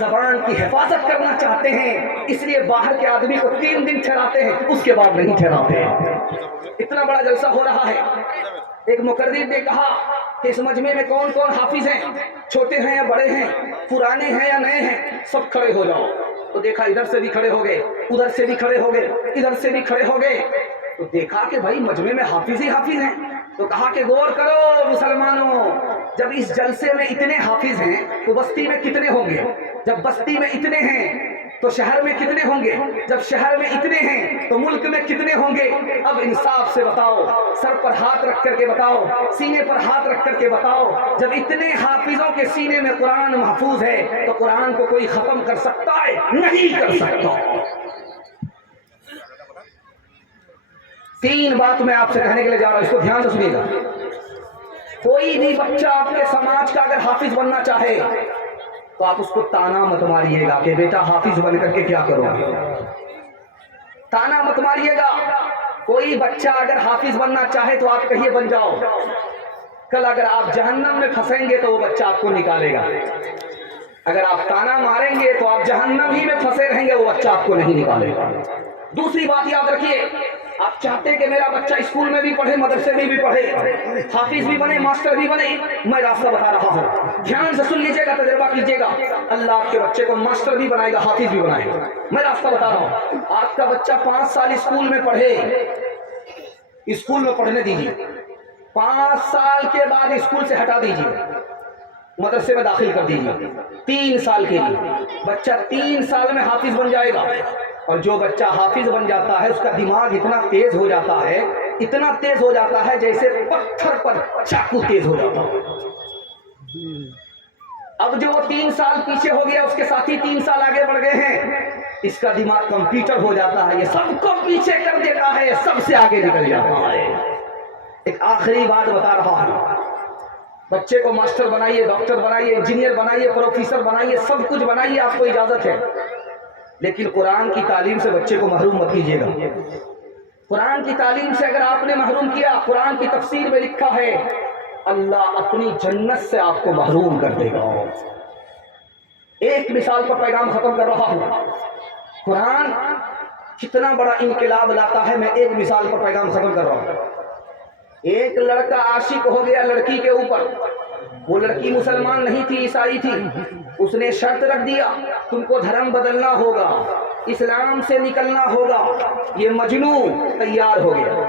जबान की हिफाजत करना चाहते हैं, इसलिए बाहर के आदमी को 3 दिन ठहराते हैं, उसके बाद नहीं ठहराते हैं। इतना बड़ा जलसा हो रहा है। एक मुकर्रिर ने कहा कि इस मजमे में कौन कौन हाफिज हैं, छोटे हैं या बड़े हैं, पुराने हैं या नए हैं, सब खड़े हो जाओ। तो देखा इधर से भी खड़े हो गए, उधर से भी खड़े हो गए, इधर से भी खड़े हो गए। तो देखा कि भाई मजमे में हाफिज ही हाफिज हैं। तो कहा कि गौर करो मुसलमानों, जब इस जलसे में इतने हाफिज हैं तो बस्ती में कितने होंगे? जब बस्ती में इतने हैं तो शहर में कितने होंगे? जब शहर में इतने हैं तो मुल्क में कितने होंगे? अब इंसाफ से बताओ, सर पर हाथ रख करके बताओ, सीने पर हाथ रख करके बताओ, जब इतने हाफिजों के सीने में कुरान महफूज है तो कुरान को कोई खत्म कर सकता है? नहीं कर सकता। 3 बात मैं आपसे कहने के लिए जा रहा हूं, इसको ध्यान से सुनिएगा। कोई भी बच्चा आपके समाज का अगर हाफिज बनना चाहे तो आप उसको ताना मत मारिएगा कि बेटा हाफिज बन करके क्या करोगे। ताना मत मारिएगा। कोई बच्चा अगर हाफिज बनना चाहे तो आप कहिए बन जाओ। कल अगर आप जहन्नम में फंसेंगे तो वो बच्चा आपको निकालेगा। अगर आप ताना मारेंगे तो आप जहन्नम ही में फंसे रहेंगे, वो बच्चा आपको नहीं निकालेगा। दूसरी बात याद रखिए, आप चाहते हैं कि मेरा बच्चा स्कूल में भी पढ़े, मदरसे में भी पढ़े, हाफिज भी बने, मास्टर भी बने। मैं रास्ता बता रहा हूँ, ध्यान से सुन लीजिएगा, तजुर्बा कीजिएगा। अल्लाह आपके बच्चे को मास्टर भी बनाएगा, हाफिज भी बनाएगा। मैं रास्ता बता रहा हूँ। आपका बच्चा 5 साल स्कूल में पढ़े, स्कूल में पढ़ने दीजिए। 5 साल के बाद स्कूल से हटा दीजिए, मदरसे में दाखिल कर दीजिए 3 साल के लिए। बच्चा 3 साल में हाफिज बन जाएगा। और जो बच्चा हाफिज बन जाता है उसका दिमाग इतना तेज हो जाता है, इतना तेज हो जाता है जैसे पत्थर पर चाकू तेज हो जाता है। अब जो वो 3 साल पीछे हो गया, उसके साथी 3 साल आगे बढ़ गए हैं, इसका दिमाग कंप्यूटर हो जाता है, ये सबको पीछे कर देता है, सबसे आगे निकल जाता है। एक आखिरी बात बता रहा हूं, बच्चे को मास्टर बनाइए, डॉक्टर बनाइए, इंजीनियर बनाइए, प्रोफेसर बनाइए, सब कुछ बनाइए, आपको इजाजत है। लेकिन कुरान की तालीम से बच्चे को महरूम मत कीजिएगा। कुरान की तालीम से अगर आपने महरूम किया, कुरान की तफसीर में लिखा है अल्लाह अपनी जन्नत से आपको महरूम कर देगा। एक मिसाल पर पैगाम खत्म कर रहा हूं। कुरान कितना बड़ा इनकलाब लाता है, मैं एक मिसाल पर पैगाम खत्म कर रहा हूं। एक लड़का आशिक हो गया लड़की के ऊपर। वो लड़की मुसलमान नहीं थी, ईसाई थी। उसने शर्त रख दिया तुमको धर्म बदलना होगा, इस्लाम से निकलना होगा। ये मजनू तैयार हो गया,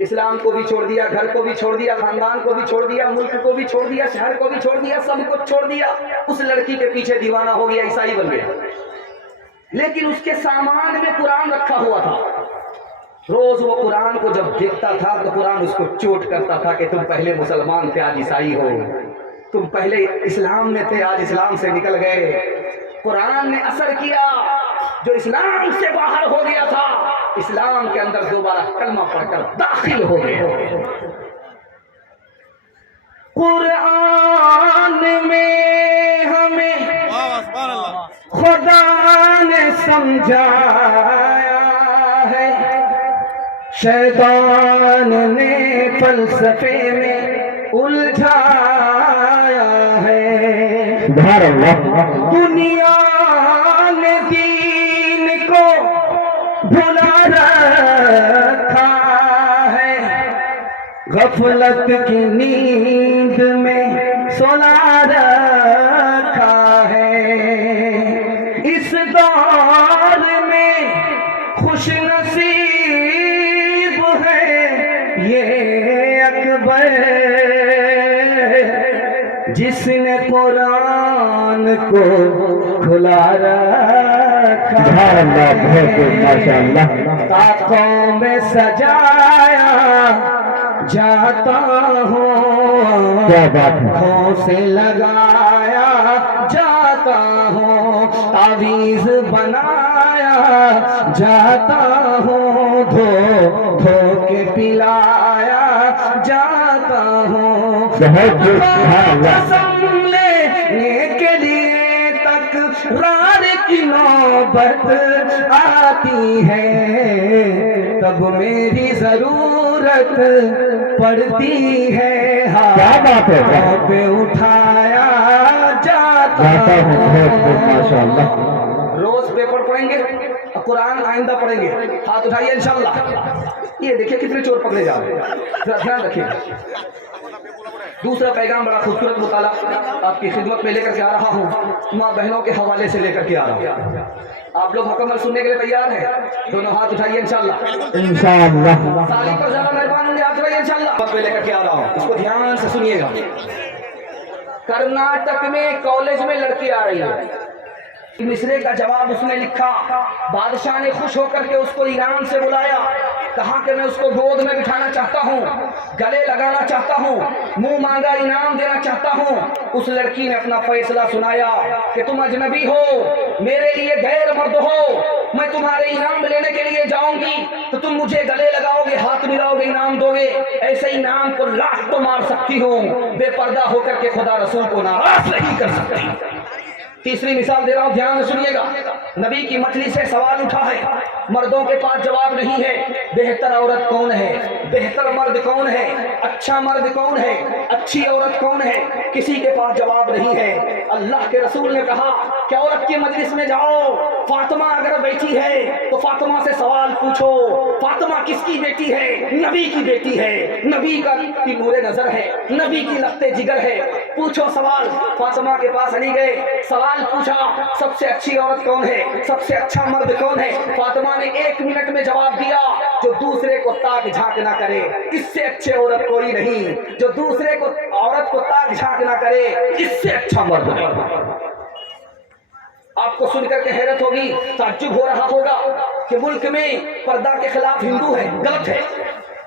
इस्लाम को भी छोड़ दिया, घर को भी छोड़ दिया, खानदान को भी छोड़ दिया, मुल्क को भी छोड़ दिया, शहर को भी छोड़ दिया, सब कुछ छोड़ दिया। उस लड़की के पीछे दीवाना हो गया, ईसाई बन गया। लेकिन उसके सामान में कुरान रखा हुआ था। रोज वो कुरान को जब देखता था तो कुरान उसको चोट करता था कि तुम पहले मुसलमान थे, आज ईसाई हो, तुम पहले इस्लाम में थे, आज इस्लाम से निकल गए। कुरान ने असर किया, जो इस्लाम से बाहर हो गया था इस्लाम के अंदर दोबारा कलमा पढ़कर दाखिल हो गए। कुरान में हमें खुदा ने समझाया है, शैतान ने फलसफे में उलझाया है। दुनिया ने दीन को भुला रखा है, गफलत की नींद में सुला रखा है। इस दौर में खुश नसीब है ये अकबर जिसने कुरान को खुला रखा है। ताकों में सजाया जाता हूँ, आँखों से लगाया जाता हूँ, तावीज़ बनाया जाता हूँ, धो धो के पिलाया जाता हूँ। कसम लेने के लिए तकरार की नौबत आती है, तब मेरी जरूरत पड़ती है। हाथ पे उठाया जाता हूँ, आइंदा पढ़ेंगे। हाथ उठाइए इंशाल्लाह। ये देखिए कितने चोर पकड़े जा रहे हैं, जरा ध्यान रखिए। दूसरा पैगाम बड़ा खूबसूरत मुताला आपकी खिदमत में लेकर के आ रहा हूँ, माँ बहनों के हवाले से लेकर के आ रहा हूँ। आप लोग मुकम्मल सुनने के लिए तैयार हैं? दोनों हाथ उठाइए इंशाल्लाह। साली पर ज्यादा मेहरबान होंगे, हाथ उठाइए इंशाल्लाह। मैं लेकर के आ रहा हूँ, इसको ध्यान से सुनिएगा। कर्नाटक में कॉलेज में लड़की आ रही है, मिसरे का जवाब उसने लिखा। बादशाह ने खुश होकर के उसको ईरान से बुलाया, कहा कि मैं उसको गोद में बिठाना चाहता हूँ, गले लगाना चाहता हूँ, मुंह मांगा इनाम देना चाहता हूँ। उस लड़की ने अपना फैसला सुनाया कि तुम अजनबी हो, मेरे लिए गैर मर्द हो, मैं तुम्हारे इनाम लेने के लिए जाऊंगी तो तुम मुझे गले लगाओगे, हाथ मिलाओगे, इनाम दोगे। ऐसे इनाम को लाख तो मार सकती हूँ, बेपर्दा होकर के खुदा रसूल को नाराज नहीं कर सकती। तीसरी मिसाल दे रहा हूं, ध्यान से सुनिएगा। नबी की मछली से सवाल उठा है, मर्दों के पास जवाब नहीं है। बेहतर औरत कौन है, बेहतर मर्द कौन है, अच्छा मर्द कौन है, अच्छी औरत कौन है, किसी के पास जवाब नहीं है। अल्लाह के रसूल ने कहा कि औरत की मजलिस में जाओ, फातिमा अगर बैठी है तो फातिमा से सवाल पूछो, फातिमा किसकी बेटी है, नबी की बेटी है, नबी का की नूरे नजर है, नबी की लफ्ते जिगर है, पूछो सवाल। फातिमा के पास अली गए, सवाल पूछा, सबसे अच्छी औरत कौन है, सबसे अच्छा मर्द कौन है। फातिमा ने 1 मिनट में जवाब दिया, जो दूसरे को ताक झांक ना करे, इससे अच्छे औरत कोई नहीं। जो दूसरे को औरत को ताक झांक ना करे, इससे अच्छा मर्द नहीं। आपको सुनकर के हैरत होगी, ताज्जुब हो रहा होगा कि मुल्क में पर्दा के खिलाफ हिंदू है, गलत है।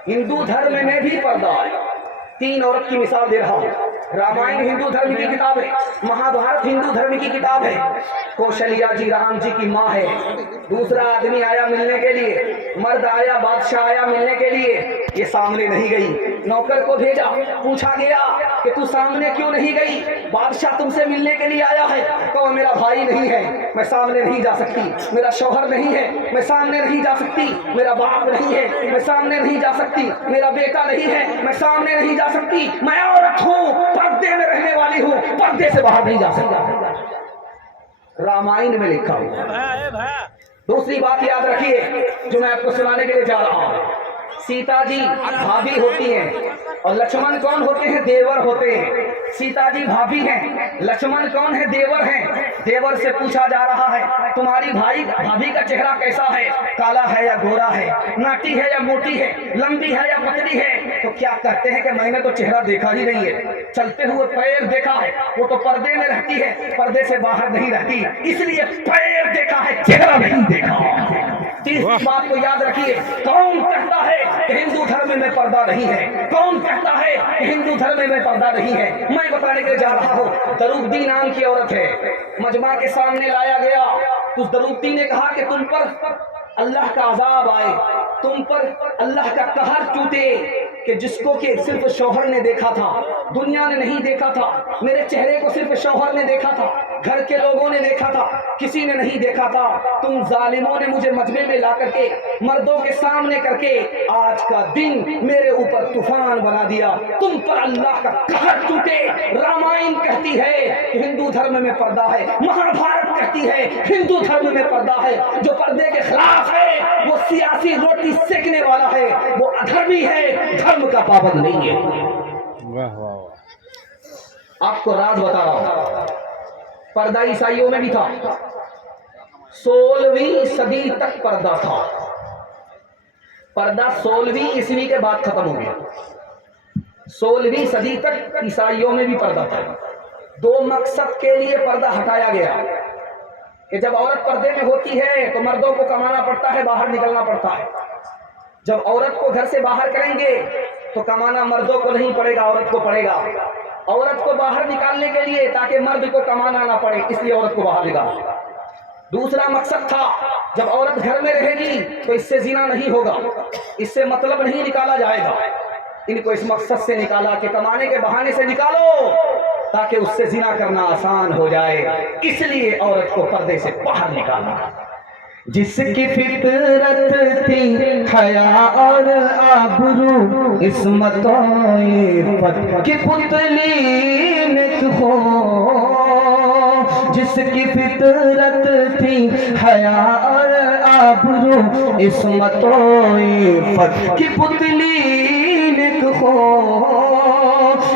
हिंदू धर्म में भी पर्दा है। 3 औरत की मिसाल दे रहा हूं। रामायण हिंदू धर्म की किताब है, महाभारत हिंदू धर्म की किताब है। कौशल्या जी राम जी की माँ है। दूसरा आदमी आया मिलने के लिए, मर्द आया, बादशाह आया मिलने के लिए, ये सामने नहीं गई। नौकर को भेजा, पूछा गया कि तू सामने क्यों नहीं गई, बादशाह तुमसे मिलने के लिए आया है। कहो मेरा भाई नहीं है, मैं सामने नहीं जा सकती, मेरा शौहर नहीं है, मैं सामने नहीं जा सकती, मेरा बाप नहीं है, मैं सामने नहीं जा सकती, मेरा बेटा नहीं है, मैं सामने नहीं जा सकती, मैं औरत हूँ, पर्दे में रहने वाली हूँ, पर्दे से बाहर नहीं जा सकता। रामायण में लिखा हुआ। दूसरी बात याद रखिए जो मैं आपको सुनाने के लिए जा रहा हूँ। सीता जी भाभी होती हैं और लक्ष्मण कौन होते हैं, देवर होते हैं। सीता जी भाभी हैं, लक्ष्मण कौन है, देवर हैं। देवर से पूछा जा रहा है तुम्हारी भाभी का चेहरा कैसा है, काला है या गोरा है, नाटी है या मोटी है, लंबी है या पतली है। तो क्या कहते हैं कि मैंने तो चेहरा देखा ही नहीं है, चलते हुए पैर देखा है, वो तो पर्दे में रहती है, पर्दे से बाहर नहीं रहती, इसलिए पैर देखा है, चेहरा नहीं देखा। तीसरी बात को याद रखिए, कौन कहता है कि हिंदू धर्म में पर्दा नहीं है, कौन कहता है कि हिंदू धर्म में पर्दा नहीं है। मैं बताने के लिए जा रहा हूँ। दरूदी नाम की औरत है, मजमा के सामने लाया गया। उस दरूदी ने कहा कि तुम पर अल्लाह का अजाब आए, तुम पर अल्लाह का कहर टूटे, कि जिसको कि सिर्फ शौहर ने देखा था, दुनिया ने नहीं देखा था। मेरे चेहरे को सिर्फ शौहर ने देखा था, घर के लोगों ने देखा था, किसी ने नहीं देखा था। तुम जालिमों ने मुझे मजमे में ला करके, मर्दों के सामने करके, आज का दिन मेरे ऊपर तूफान बना दिया। तुम पर अल्लाह का कहर टूटे। रामायण कहती है कि हिंदू धर्म में पर्दा है, महाभारत कहती है हिंदू धर्म में पर्दा है। जो पर्दे के खिलाफ है वो सियासी रोटी सेकने वाला है, वो अधर्मी है, धर्म का पाबंद नहीं है। वाह वाह वाह। आपको राज बता रहा हूं, पर्दा ईसाइयों में भी था। 16वीं सदी तक पर्दा था। पर्दा 16वीं ईस्वी के बाद खत्म हो गया। 16वीं सदी तक ईसाइयों में भी पर्दा था। 2 मकसद के लिए पर्दा हटाया गया कि जब औरत पर्दे में होती है तो मर्दों को कमाना पड़ता है, बाहर निकलना पड़ता है। जब औरत को घर से बाहर करेंगे तो कमाना मर्दों को नहीं पड़ेगा, औरत को पड़ेगा। औरत को बाहर निकालने के लिए ताकि मर्द को कमाना ना पड़े, इसलिए औरत को बाहर निकाला। दूसरा मकसद था, जब औरत घर में रहेगी तो इससे जिना नहीं होगा, इससे मतलब नहीं निकाला जाएगा। इनको इस मकसद से निकाला कि कमाने के बहाने से निकालो ताकि उससे जिना करना आसान हो जाए, इसलिए औरत को पर्दे से बाहर निकाला। जिसकी फितरत थी हया और आबरू, इस्मतों की पुतली में तू हो, जिसकी फितरत थी हया और आबरू, इस्मतो इफ़्फ़त की पुतली निक हो।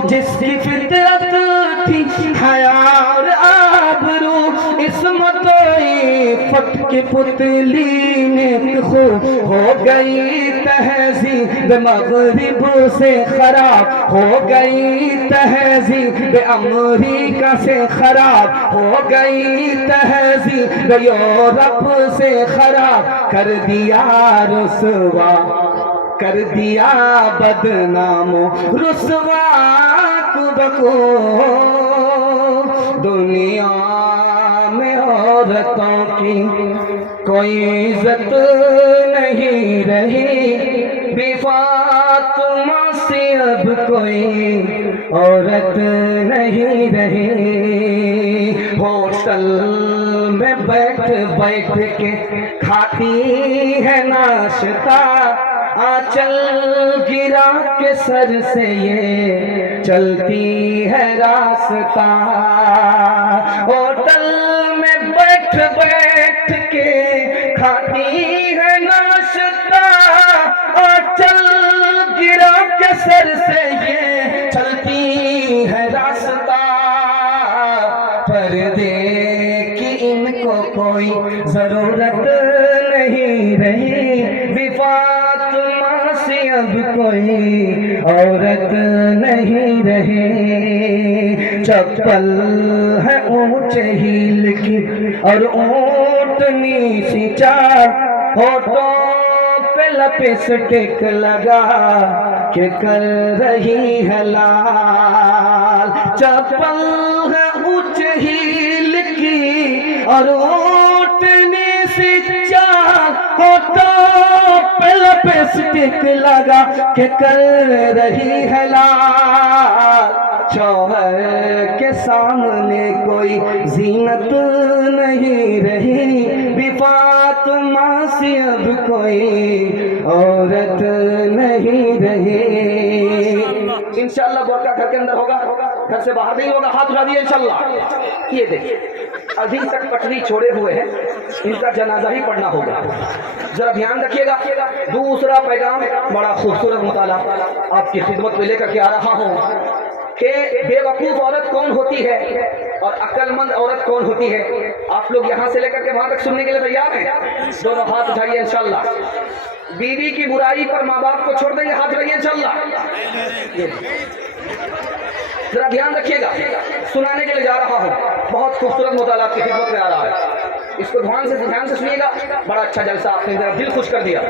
जिसकी फितरत थी हया और आबरू, इस्मतो इफ़्फ़त की पुतली निक हो गई तहज़ीब मग़रिब से खराब, हो गई तहज़ीब अमरीका से खराब, हो गई तहज़ीब यूरोप से खराब, कर दिया रुसवा, कर दिया बदनामो रुसवा कुबको। दुनिया में औरतों की कोई इज्जत नहीं रही, फातिमा से अब कोई औरत नहीं रही। होटल में बैठ बैठ के खाती है नाश्ता, आंचल गिरा के सर से ये चलती है रास्ता। होटल में बैठ बैठ के खाती है नाश्ता, आंचल गिरा के सर से ये चलती है रास्ता। पर्दे की इनको कोई जरूरत नहीं रही, फातिमा से अब कोई औरत नहीं रही। चप्पल है ऊंचे हील की और ऊंटनी सी चाल, होठों पे लिपस्टिक लगा के कर रही है लाल। चप्पल है ऊंचे हील की और ऊंटनी सी चाल, होठों पे लिपस्टिक लगा के कर रही है लाल। शौहर के सामने कोई जीनत नहीं रही, फातिमा से अब कोई औरत नहीं रही। इंशाअल्लाह बुर्का घर के अंदर होगा, घर से बाहर नहीं होगा। हाथ उठा दिए इंशाअल्लाह। ये देखिए अभी तक पटरी छोड़े हुए हैं, इनका जनाजा ही पढ़ना होगा, जरा ध्यान रखिएगा। दूसरा पैगाम बड़ा खूबसूरत मुताला आपकी खिदमत में लेकर के आ रहा हूँ कि बेवकूफ़ औरत कौन होती है और अक्लमंद औरत कौन होती है। आप लोग यहाँ से लेकर के वहाँ तक सुनने के लिए तैयार हैं? दोनों हाथ उठाइए इंशाअल्लाह। बीवी की बुराई पर माँ बाप को छोड़ देंगे, हाथ उठाइए इंशाअल्लाह। जरा ध्यान रखिएगा, सुनाने के लिए जा रहा हूँ, बहुत खूबसूरत मुताला आपकी खिदमत में आ रहा है। इसको ध्यान से सुनिएगा। बड़ा अच्छा जलसा, आपने मेरा दिल खुश कर दिया।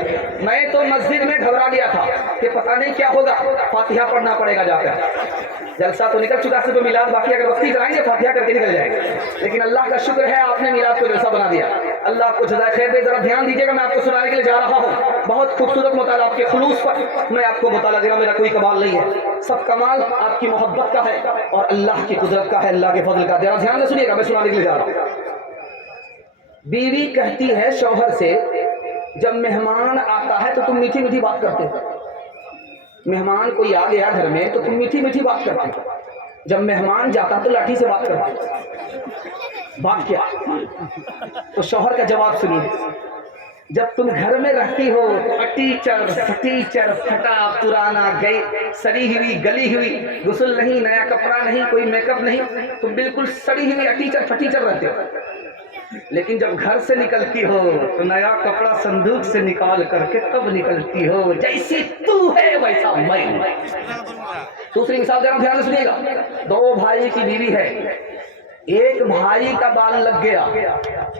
मैं तो मस्जिद में घबरा गया था कि पता नहीं क्या होगा, फातिहा पढ़ना पड़ेगा जाकर। जलसा तो निकल चुका, सिर्फ मिलाद बाकी, अगर वक्ती कराएंगे फातिहा करके निकल जाएंगे। लेकिन अल्लाह का शुक्र है आपने मिलाद को जलसा बना दिया। अल्लाह आपको जज़ाए खैर दे। जरा ध्यान दीजिएगा, मैं आपको सुनाने के लिए जा रहा हूँ बहुत खूबसूरत मुताला आपके खुलूस पर। मैं आपको मुताला दे रहा हूँ, मेरा कोई कमाल नहीं है, सब कमाल आपकी मोहब्बत का है और अल्लाह की कुदरत का है, अल्लाह के फजल का। जरा ध्यान से सुनिएगा, मैं सुनाने के लिए जा रहा हूँ। बीवी कहती है शौहर से, जब मेहमान आता है तो तुम मीठी मीठी बात करते हो। मेहमान कोई आ गया घर में तो तुम मीठी मीठी बात करते हो, जब मेहमान जाता तो लाठी से बात करते हो। बात क्या? तो शौहर का जवाब सुनिए। जब तुम घर में रहती हो तो टीचर फटीचर, फटा पुराना, गई सड़ी हुई गली हुई, गुस्ल नहीं, नया कपड़ा नहीं, कोई मेकअप नहीं, तुम बिल्कुल सड़ी हुई टीचर फटीचर रहते हो। लेकिन जब घर से निकलती हो तो नया कपड़ा संदूक से निकाल करके तब निकलती हो, जैसी तू है वैसा मैं। दूसरी मिसाल दे रहा हूं, ध्यान से सुनिएगा। दो भाई की बीवी है, एक भाई का बाल लग गया,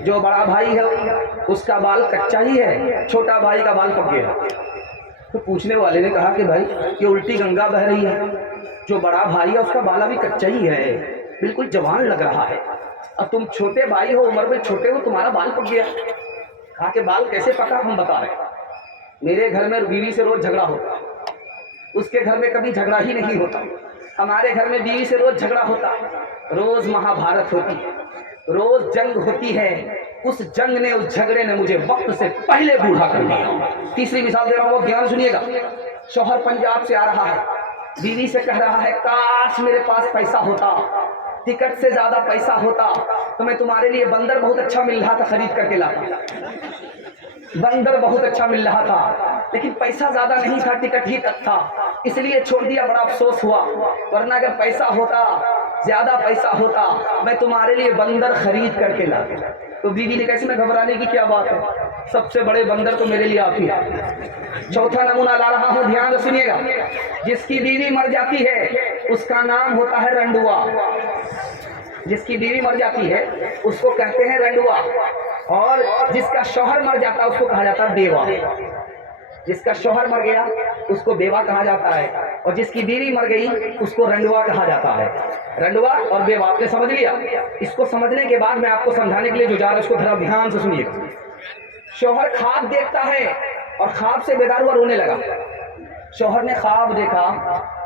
जो बड़ा भाई है उसका बाल कच्चा ही है, छोटा भाई का बाल पक गया। तो पूछने वाले ने कहा कि भाई ये उल्टी गंगा बह रही है, जो बड़ा भाई है उसका बाल अभी कच्चा ही है, बिल्कुल जवान लग रहा है, और तुम छोटे भाई हो, उम्र में छोटे हो, तुम्हारा बाल पक गया। कहा कि बाल कैसे पका? हम बता रहे, मेरे घर में बीवी से रोज झगड़ा होता, उसके घर में कभी झगड़ा ही नहीं होता। हमारे घर में बीवी से रोज झगड़ा होता, रोज महाभारत होती है, रोज जंग होती है। उस जंग ने, उस झगड़े ने मुझे वक्त से पहले बूढ़ा कर दिया। तीसरी मिसाल दे रहा हूँ, ध्यान सुनिएगा। शौहर पंजाब से आ रहा है, बीवी से कह रहा है काश मेरे पास पैसा होता, टिकट से ज्यादा पैसा होता तो मैं तुम्हारे लिए बंदर बहुत अच्छा मिल रहा था खरीद करके लाता, बंदर बहुत अच्छा मिल रहा था, लेकिन पैसा ज्यादा नहीं था, टिकट ही तक था, इसलिए छोड़ दिया। बड़ा अफसोस हुआ, वरना अगर पैसा होता, ज्यादा पैसा होता, मैं तुम्हारे लिए बंदर खरीद करके लाता। तो बीवी ने कैसे, में घबराने की क्या बात है, सबसे बड़े बंदर तो मेरे लिए आप ही है। चौथा नमूना ला रहा हूं, ध्यान से सुनिएगा। जिसकी बीवी मर जाती है उसका नाम होता है रंडुआ। जिसकी बीवी मर जाती है उसको कहते हैं रंडुआ, और जिसका शौहर मर जाता है उसको कहा जाता है बेवा। जिसका शौहर मर गया उसको बेवा कहा जाता है, और जिसकी बीवी मर गई उसको रंडुआ कहा जाता है। रंडुआ और बेवा आपने समझ लिया। इसको समझने के बाद मैं आपको समझाने के लिए जो जा रहा हूं उसको थोड़ा ध्यान से सुनिएगा। शौहर ख्वाब देखता है और ख्वाब से बेदार हुआ, रोने लगा। शौहर ने ख्वाब देखा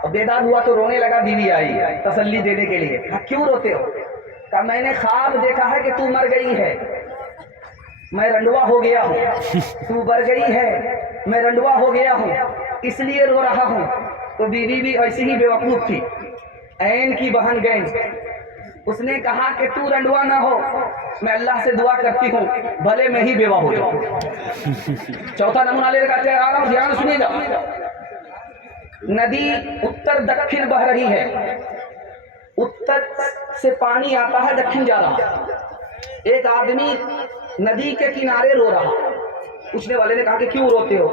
और बेदार हुआ तो रोने लगा। बीवी आई तसल्ली देने के लिए, कहा क्यों रोते हो? कहा मैंने ख्वाब देखा है कि तू मर गई है, मैं रंडुआ हो गया हूँ। तू मर गई है, मैं रंडुआ हो गया हूँ, इसलिए रो रहा हूँ। तो बीवी भी ऐसी ही बेवकूफ थी, ऐन की बहन गई। उसने कहा कि तू रंडुआ ना हो, मैं अल्लाह से दुआ करती हूँ भले मैं ही बेवा हो जाऊं। चौथा नमूना ले रखा है, ध्यान सुनिएगा। नदी उत्तर दक्षिण बह रही है, उत्तर से पानी आता है, दक्षिण जा रहा। एक आदमी नदी के किनारे रो रहा। पूछने वाले ने कहा कि क्यों रोते हो?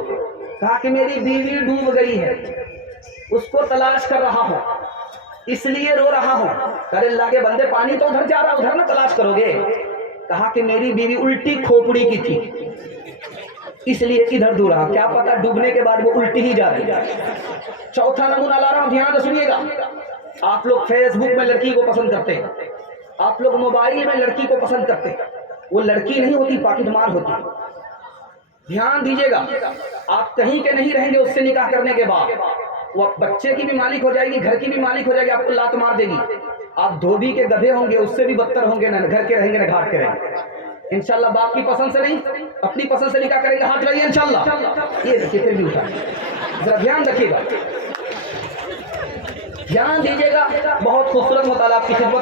कहा कि मेरी बीवी डूब गई है, उसको तलाश कर रहा हूं, इसलिए रो रहा हूं। अरे अल्लाह के बंदे, पानी तो उधर जा रहा, उधर ना तलाश करोगे? कहा कि मेरी बीवी उल्टी खोपड़ी की थी, इसलिए इधर डूब रहा। क्या पता डूबने के बाद वो उल्टी ही जा रही है। चौथा नमूना ला रहा हूं, ध्यान से सुनिएगा। आप लोग फेसबुक में लड़की को पसंद करते हैं, आप लोग मोबाइल में लड़की को पसंद करते हैं, वो लड़की नहीं होती, पाकिटमार होती। ध्यान दीजिएगा, आप कहीं के नहीं रहेंगे उससे निकाह करने के बाद। वो बच्चे की भी मालिक हो जाएगी, घर की भी मालिक हो जाएगी, आपको लात मार देगी। आप धोबी के गधे होंगे, उससे भी बदतर होंगे, न घर के रहेंगे न घाट के रहेंगे। इंशाल्लाह बाप की पसंद से नहीं, अपनी पसंद से निकाह करेंगे। हाथ लगाइए इंशाल्लाह। ये देखिए फिर भी उठा, जरा ध्यान रखिएगा, ध्यान दीजिएगा। बहुत खूबसूरत मुताला आपकी खिदमत